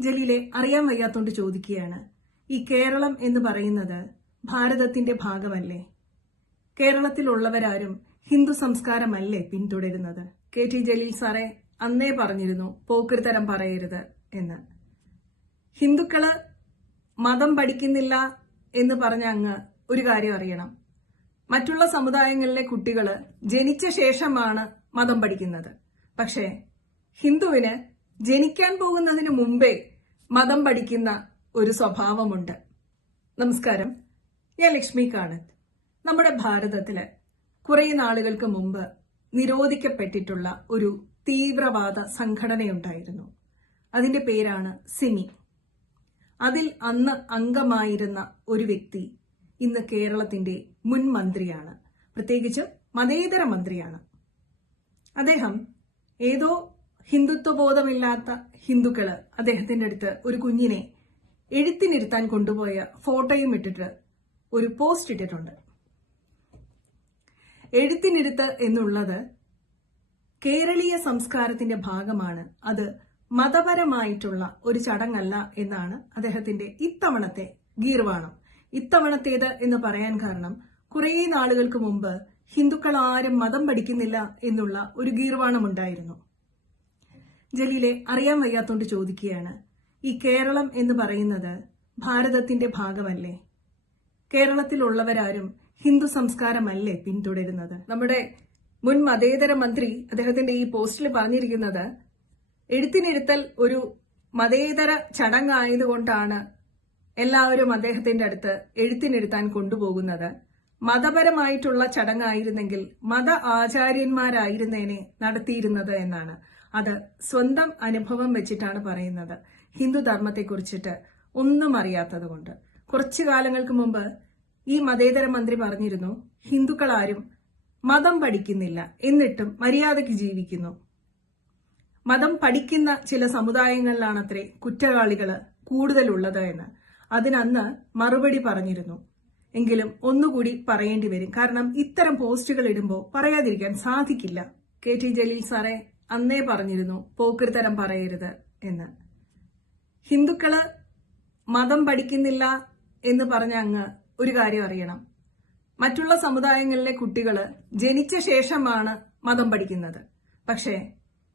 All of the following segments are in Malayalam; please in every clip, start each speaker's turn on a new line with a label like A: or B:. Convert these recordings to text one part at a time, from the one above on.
A: ജലീലെ അറിയാൻ വയ്യാത്തോണ്ട് ചോദിക്കുകയാണ്. ഈ കേരളം എന്ന് പറയുന്നത് ഭാരതത്തിന്റെ ഭാഗമല്ലേ? കേരളത്തിലുള്ളവരാരും ഹിന്ദു സംസ്കാരമല്ലേ പിന്തുടരുന്നത്? കെ ടി ജലീൽ സാറേ അന്നേ പറഞ്ഞിരുന്നു പോക്കൃതരം പറയരുത് എന്ന്. ഹിന്ദുക്കൾ മതം പഠിക്കുന്നില്ല എന്ന് പറഞ്ഞ അങ്ങ് ഒരു കാര്യം അറിയണം. മറ്റുള്ള സമുദായങ്ങളിലെ കുട്ടികൾ ജനിച്ച ശേഷമാണ് മതം പഠിക്കുന്നത്. പക്ഷേ ഹിന്ദുവിന് ജനിക്കാൻ പോകുന്നതിന് മുമ്പേ മതം പഠിക്കുന്ന ഒരു സ്വഭാവമുണ്ട്. നമസ്കാരം. ഞാൻ ലക്ഷ്മി കാണത്ത്. നമ്മുടെ ഭാരതത്തിൽ കുറെ നാളുകൾക്ക് മുമ്പ് നിരോധിക്കപ്പെട്ടിട്ടുള്ള ഒരു തീവ്രവാദ സംഘടനയുണ്ടായിരുന്നു. അതിന്റെ പേരാണ് സിമി. അതിൽ അന്ന് അംഗമായിരുന്ന ഒരു വ്യക്തി ഇന്ന് കേരളത്തിന്റെ മുൻ മന്ത്രിയാണ്. പ്രത്യേകിച്ച് മതേതര മന്ത്രിയാണ്. അദ്ദേഹം ഏതോ ഹിന്ദുത്വ ബോധമില്ലാത്ത ഹിന്ദുക്കൾ അദ്ദേഹത്തിന്റെ അടുത്ത് ഒരു കുഞ്ഞിനെ എഴുത്തിനിരുത്താൻ കൊണ്ടുപോയ ഫോട്ടോയും ഇട്ടിട്ട് ഒരു പോസ്റ്റ് ഇട്ടിട്ടുണ്ട്. എഴുത്തിനിരുത്ത് എന്നുള്ളത് കേരളീയ സംസ്കാരത്തിന്റെ ഭാഗമാണ്. അത് മതപരമായിട്ടുള്ള ഒരു ചടങ്ങല്ല എന്നാണ് അദ്ദേഹത്തിന്റെ ഇത്തവണത്തെ ഗീർവാണം. ഇത്തവണത്തേത് എന്ന് പറയാൻ കാരണം കുറേ നാളുകൾക്ക് മുമ്പ് ഹിന്ദുക്കൾ ആരും മതം പഠിക്കുന്നില്ല എന്നുള്ള ഒരു ഗീർവാണമുണ്ടായിരുന്നു. ജലീലെ അറിയാൻ വയ്യാത്തോണ്ട് ചോദിക്കുകയാണ്. ഈ കേരളം എന്ന് പറയുന്നത് ഭാരതത്തിന്റെ ഭാഗമല്ലേ? കേരളത്തിലുള്ളവരാരും ഹിന്ദു സംസ്കാരമല്ലേ പിന്തുടരുന്നത്? നമ്മുടെ മുൻ മതേതര മന്ത്രി അദ്ദേഹത്തിന്റെ ഈ പോസ്റ്റിൽ പറഞ്ഞിരിക്കുന്നത് എഴുത്തിനിരുത്തൽ ഒരു മതേതര ചടങ്ങായതുകൊണ്ടാണ് എല്ലാവരും അദ്ദേഹത്തിന്റെ അടുത്ത് എഴുത്തിനിരുത്താൻ കൊണ്ടുപോകുന്നത്. മതപരമായിട്ടുള്ള ചടങ്ങായിരുന്നെങ്കിൽ മത ആചാര്യന്മാരായിരുന്നേനെ നടത്തിയിരുന്നത് എന്നാണ്. അത് സ്വന്തം അനുഭവം വെച്ചിട്ടാണ് പറയുന്നത്. ഹിന്ദു ധർമ്മത്തെക്കുറിച്ചിട്ട് ഒന്നും അറിയാത്തത് കൊണ്ട്. കുറച്ചു കാലങ്ങൾക്ക് മുമ്പ് ഈ മതേതര മന്ത്രി പറഞ്ഞിരുന്നു ഹിന്ദുക്കളാരും മതം പഠിക്കുന്നില്ല എന്നിട്ടും മര്യാദയ്ക്ക് ജീവിക്കുന്നു. മതം പഠിക്കുന്ന ചില സമുദായങ്ങളിലാണത്രേ കുറ്റവാളികൾ കൂടുതലുള്ളത് എന്ന്. അതിനന്ന് മറുപടി പറഞ്ഞിരുന്നു. എങ്കിലും ഒന്നുകൂടി പറയേണ്ടി വരും. കാരണം ഇത്തരം പോസ്റ്റുകൾ ഇടുമ്പോൾ പറയാതിരിക്കാൻ സാധിക്കില്ല. കെ ടി ജലീൽ സാറെ അന്നേ പറഞ്ഞിരുന്നു പോക്കൃതരം പറയരുത് എന്ന്. ഹിന്ദുക്കൾ മതം പഠിക്കുന്നില്ല എന്ന് പറഞ്ഞ അങ്ങ് ഒരു കാര്യം അറിയണം. മറ്റുള്ള സമുദായങ്ങളിലെ കുട്ടികൾ ജനിച്ച ശേഷമാണ് മതം പഠിക്കുന്നത്. പക്ഷേ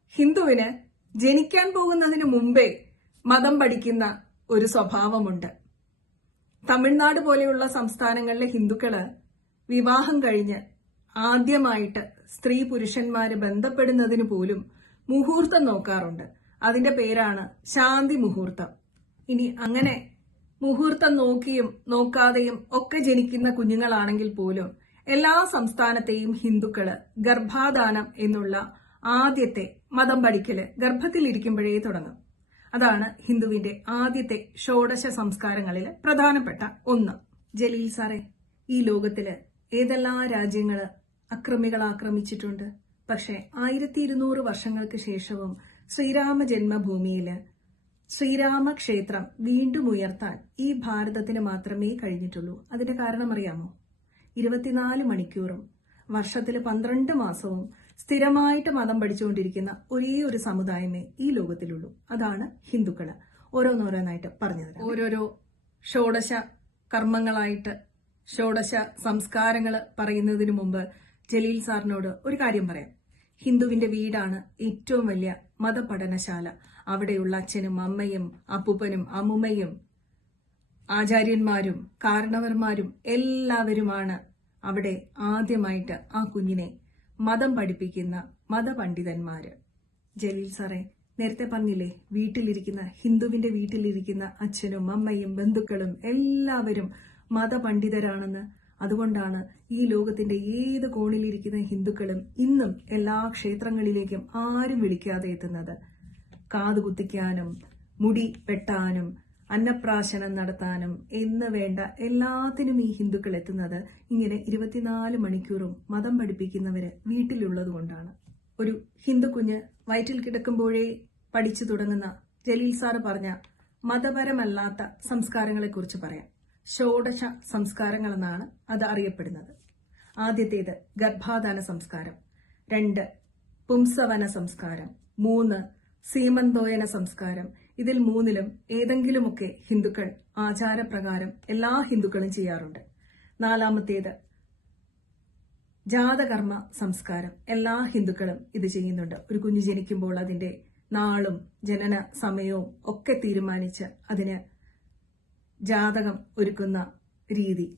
A: ഹിന്ദുവിന് ജനിക്കാൻ പോകുന്നതിന് മുമ്പേ മതം പഠിക്കുന്ന ഒരു സ്വഭാവമുണ്ട്. തമിഴ്നാട് പോലെയുള്ള സംസ്ഥാനങ്ങളിലെ ഹിന്ദുക്കൾ വിവാഹം കഴിഞ്ഞ് ആദ്യമായിട്ട് സ്ത്രീ പുരുഷന്മാര് ബന്ധപ്പെടുന്നതിന് പോലും മുഹൂർത്തം നോക്കാറുണ്ട്. അതിന്റെ പേരാണ് ശാന്തി മുഹൂർത്തം. ഇനി അങ്ങനെ മുഹൂർത്തം നോക്കിയും നോക്കാതെയും ഒക്കെ ജനിക്കുന്ന കുഞ്ഞുങ്ങളാണെങ്കിൽ പോലും എല്ലാ സംസ്ഥാനത്തെയും ഹിന്ദുക്കൾ ഗർഭാദാനം എന്നുള്ള ആദ്യത്തെ മതം പഠിക്കൽ ഗർഭത്തിലിരിക്കുമ്പോഴേ തുടങ്ങും. അതാണ് ഹിന്ദുവിന്റെ ആദ്യത്തെ ഷോഡശ സംസ്കാരങ്ങളിൽ പ്രധാനപ്പെട്ട ഒന്ന്. ജലീൽ സാറേ ഈ ലോകത്തിൽ ഏതെല്ലാം രാജ്യങ്ങൾ അക്രമികൾ ആക്രമിച്ചിട്ടുണ്ട്. പക്ഷെ ആയിരത്തി ഇരുന്നൂറ് വർഷങ്ങൾക്ക് ശേഷവും ശ്രീരാമ ജന്മഭൂമിയിൽ ശ്രീരാമക്ഷേത്രം വീണ്ടും ഉയർത്താൻ ഈ ഭാരതത്തിന് മാത്രമേ കഴിഞ്ഞിട്ടുള്ളൂ. അതിന്റെ കാരണം അറിയാമോ? ഇരുപത്തിനാല് മണിക്കൂറും വർഷത്തിൽ പന്ത്രണ്ട് മാസവും സ്ഥിരമായിട്ട് മതം പഠിച്ചുകൊണ്ടിരിക്കുന്ന ഒരേ ഒരു സമുദായമേ ഈ ലോകത്തിലുള്ളൂ. അതാണ് ഹിന്ദുക്കൾ. ഓരോന്നോരോന്നായിട്ട് പറഞ്ഞത് ഓരോരോ ഷോഡശ കർമ്മങ്ങളായിട്ട് ഷോഡശ സംസ്കാരങ്ങൾ പറയുന്നതിന് മുമ്പ് ജലീൽ സാറിനോട് ഒരു കാര്യം പറയാം. ഹിന്ദുവിന്റെ വീടാണ് ഏറ്റവും വലിയ മതപഠനശാല. അവിടെയുള്ള അച്ഛനും അമ്മയും അപ്പൂപ്പനും അമ്മുമ്മയും ആചാര്യന്മാരും കാരണവർമാരും എല്ലാവരുമാണ് അവിടെ ആദ്യമായിട്ട് ആ കുഞ്ഞിനെ മതം പഠിപ്പിക്കുന്ന മതപണ്ഡിതന്മാര്. ജലീൽ സാറേ നേരത്തെ പറഞ്ഞില്ലേ വീട്ടിലിരിക്കുന്ന ഹിന്ദുവിന്റെ വീട്ടിലിരിക്കുന്ന അച്ഛനും അമ്മയും ബന്ധുക്കളും എല്ലാവരും മതപണ്ഡിതരാണെന്ന്. അതുകൊണ്ടാണ് ഈ ലോകത്തിന്റെ ഏത് കോണിലിരിക്കുന്ന ഹിന്ദുക്കളും ഇന്നും എല്ലാ ക്ഷേത്രങ്ങളിലേക്കും ആരും വിളിക്കാതെ എത്തുന്നത്. കാതുകുത്തിക്കാനും മുടി വെട്ടാനും അന്നപ്രാശനം നടത്താനും എന്ന് വേണ്ട എല്ലാത്തിനും ഈ ഹിന്ദുക്കൾ എത്തുന്നത് ഇങ്ങനെ ഇരുപത്തിനാല് മണിക്കൂറും മതം പഠിപ്പിക്കുന്നവര് വീട്ടിലുള്ളത് കൊണ്ടാണ്. ഒരു ഹിന്ദു കുഞ്ഞ് വയറ്റിൽ കിടക്കുമ്പോഴേ പഠിച്ചു തുടങ്ങുന്ന ജലീൽ സാറ് പറഞ്ഞ മതപരമല്ലാത്ത സംസ്കാരങ്ങളെക്കുറിച്ച് പറയാം. ഷോഡശ സംസ്കാരങ്ങൾ എന്നാണ് അത് അറിയപ്പെടുന്നത്. ആദ്യത്തേത് ഗർഭാധാന സംസ്കാരം രണ്ട് പുംസവന സംസ്കാരം മൂന്ന് സീമന്തോയന സംസ്കാരം. ഇതിൽ മൂന്നിലും ഏതെങ്കിലുമൊക്കെ ഹിന്ദുക്കൾ ആചാരപ്രകാരം എല്ലാ ഹിന്ദുക്കളും ചെയ്യാറുണ്ട്. നാലാമത്തേത് ജാതകർമ്മ സംസ്കാരം. എല്ലാ ഹിന്ദുക്കളും ഇത് ചെയ്യുന്നുണ്ട്. ഒരു കുഞ്ഞു ജനിക്കുമ്പോൾ അതിന്റെ നാളും ജനന സമയവും ഒക്കെ തീരുമാനിച്ച് അതിന് ജാതകം ഒരുക്കുന്ന രീതി.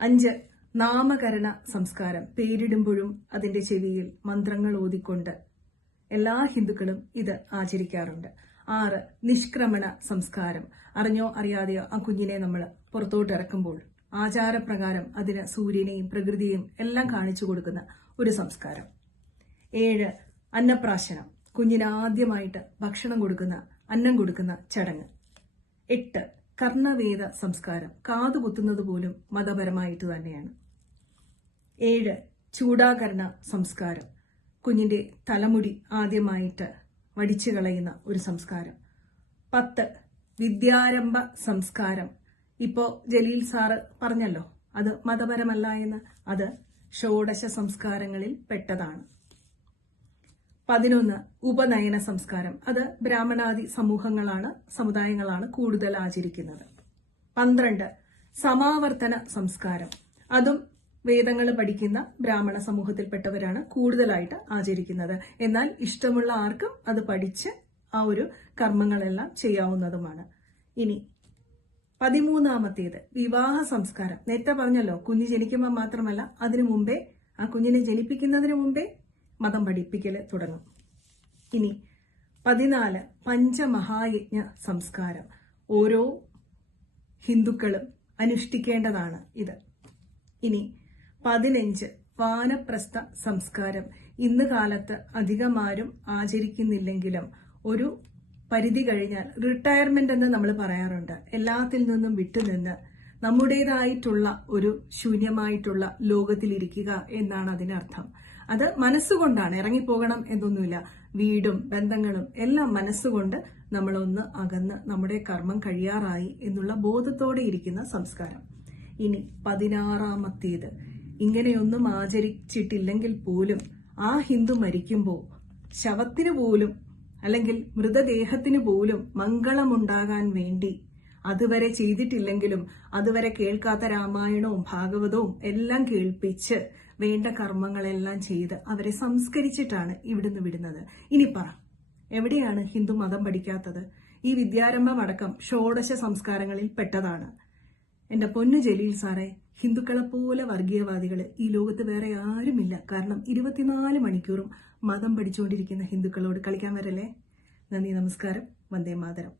A: അഞ്ച് നാമകരണ സംസ്കാരം. പേരിടുമ്പോഴും അതിന്റെ ചെവിയിൽ മന്ത്രങ്ങൾ ഓതിക്കൊണ്ട് എല്ലാ ഹിന്ദുക്കളും ഇത് ആചരിക്കാറുണ്ട്. ആറ് നിഷ്ക്രമണ സംസ്കാരം. അറിഞ്ഞോ അറിയാതെയോ ആ കുഞ്ഞിനെ നമ്മൾ പുറത്തോട്ട് ഇറക്കുമ്പോൾ ആചാരപ്രകാരം അതിന് സൂര്യനെയും പ്രകൃതിയെയും എല്ലാം കാണിച്ചു കൊടുക്കുന്ന ഒരു സംസ്കാരം. ഏഴ് അന്നപ്രാശനം. കുഞ്ഞിന് ആദ്യമായിട്ട് ഭക്ഷണം കൊടുക്കുന്ന അന്നം കൊടുക്കുന്ന ചടങ്ങ്. എട്ട് കർണവേദ സംസ്കാരം. കാതുകുത്തുന്നത് പോലും മതപരമായിട്ട് തന്നെയാണ്. ഏഴ് ചൂടാകരണ സംസ്കാരം. കുഞ്ഞിന്റെ തലമുടി ആദ്യമായിട്ട് വടിച്ചു കളയുന്ന ഒരു സംസ്കാരം. പത്ത് വിദ്യാരംഭ സംസ്കാരം. ഇപ്പോ ജലീൽ സാറ് പറഞ്ഞല്ലോ അത് മതപരമല്ല എന്ന്. അത് ഷോഡശ സംസ്കാരങ്ങളിൽ പെട്ടതാണ്. പതിനൊന്ന് ഉപനയന സംസ്കാരം. അത് ബ്രാഹ്മണാദി സമൂഹങ്ങളാണ് സമുദായങ്ങളാണ് കൂടുതൽ ആചരിക്കുന്നത്. പന്ത്രണ്ട് സമാവർത്തന സംസ്കാരം. അതും വേദങ്ങൾ പഠിക്കുന്ന ബ്രാഹ്മണ സമൂഹത്തിൽപ്പെട്ടവരാണ് കൂടുതലായിട്ട് ആചരിക്കുന്നത്. എന്നാൽ ഇഷ്ടമുള്ള ആർക്കും അത് പഠിച്ച് ആ ഒരു കർമ്മങ്ങളെല്ലാം ചെയ്യാവുന്നതുമാണ്. ഇനി പതിമൂന്നാമത്തേത് വിവാഹ സംസ്കാരം. നേരത്തെ പറഞ്ഞല്ലോ കുഞ്ഞ് ജനിക്കുമ്പോൾ മാത്രമല്ല അതിനു മുമ്പേ ആ കുഞ്ഞിനെ ജനിപ്പിക്കുന്നതിന് മുമ്പേ മതം പഠിപ്പിക്കൽ തുടങ്ങും. ഇനി പതിനാല് പഞ്ചമഹായജ്ഞ സംസ്കാരം. ഓരോ ഹിന്ദുക്കളും അനുഷ്ഠിക്കേണ്ടതാണ് ഇത്. ഇനി പതിനഞ്ച് വാനപ്രസ്ഥ സംസ്കാരം. ഇന്ന് കാലത്ത് അധികമാരും ആചരിക്കുന്നില്ലെങ്കിലും ഒരു പരിധി കഴിഞ്ഞാൽ റിട്ടയർമെന്റ് എന്ന് നമ്മൾ പറയാറുണ്ട്. എല്ലാത്തിൽ നിന്നും വിട്ടുനിന്ന് നമ്മുടേതായിട്ടുള്ള ഒരു ശൂന്യമായിട്ടുള്ള ലോകത്തിലിരിക്കുക എന്നാണ് അതിനർത്ഥം. അത് മനസ്സുകൊണ്ടാണ്. ഇറങ്ങിപ്പോകണം എന്നൊന്നുമില്ല. വീടും ബന്ധങ്ങളും എല്ലാം മനസ്സുകൊണ്ട് നമ്മളൊന്ന് അകന്ന് നമ്മുടെ കർമ്മം കഴിയാറായി എന്നുള്ള ബോധത്തോടെ ഇരിക്കുന്ന സംസ്കാരം. ഇനി പതിനാറാമത്തേത്. ഇങ്ങനെയൊന്നും ആചരിച്ചിട്ടില്ലെങ്കിൽ പോലും ആ ഹിന്ദു മരിക്കുമ്പോൾ ശവത്തിന് പോലും അല്ലെങ്കിൽ മൃതദേഹത്തിന് പോലും മംഗളമുണ്ടാകാൻ വേണ്ടി അതുവരെ ചെയ്തിട്ടില്ലെങ്കിലും അതുവരെ കേൾക്കാത്ത രാമായണവും ഭാഗവതവും എല്ലാം കേൾപ്പിച്ച് വേണ്ട കർമ്മങ്ങളെല്ലാം ചെയ്ത് അവരെ സംസ്കരിച്ചിട്ടാണ് ഇവിടുന്ന് വിടുന്നത്. ഇനി പറ എവിടെയാണ് ഹിന്ദു മതം പഠിക്കാത്തത്? ഈ വിദ്യാരംഭം അടക്കം ഷോഡശ സംസ്കാരങ്ങളിൽ പെട്ടതാണ്. എന്റെ പൊന്നു ജലീൽ സാറേ ഹിന്ദുക്കളെ പോലെ വർഗീയവാദികൾ ഈ ലോകത്ത് വേറെ ആരുമില്ല. കാരണം ഇരുപത്തിനാല് മണിക്കൂറും മതം പഠിച്ചുകൊണ്ടിരിക്കുന്ന ഹിന്ദുക്കളോട് കളിക്കാൻ വരല്ലേ? നന്ദി നമസ്കാരം. വന്ദേ മാതരം.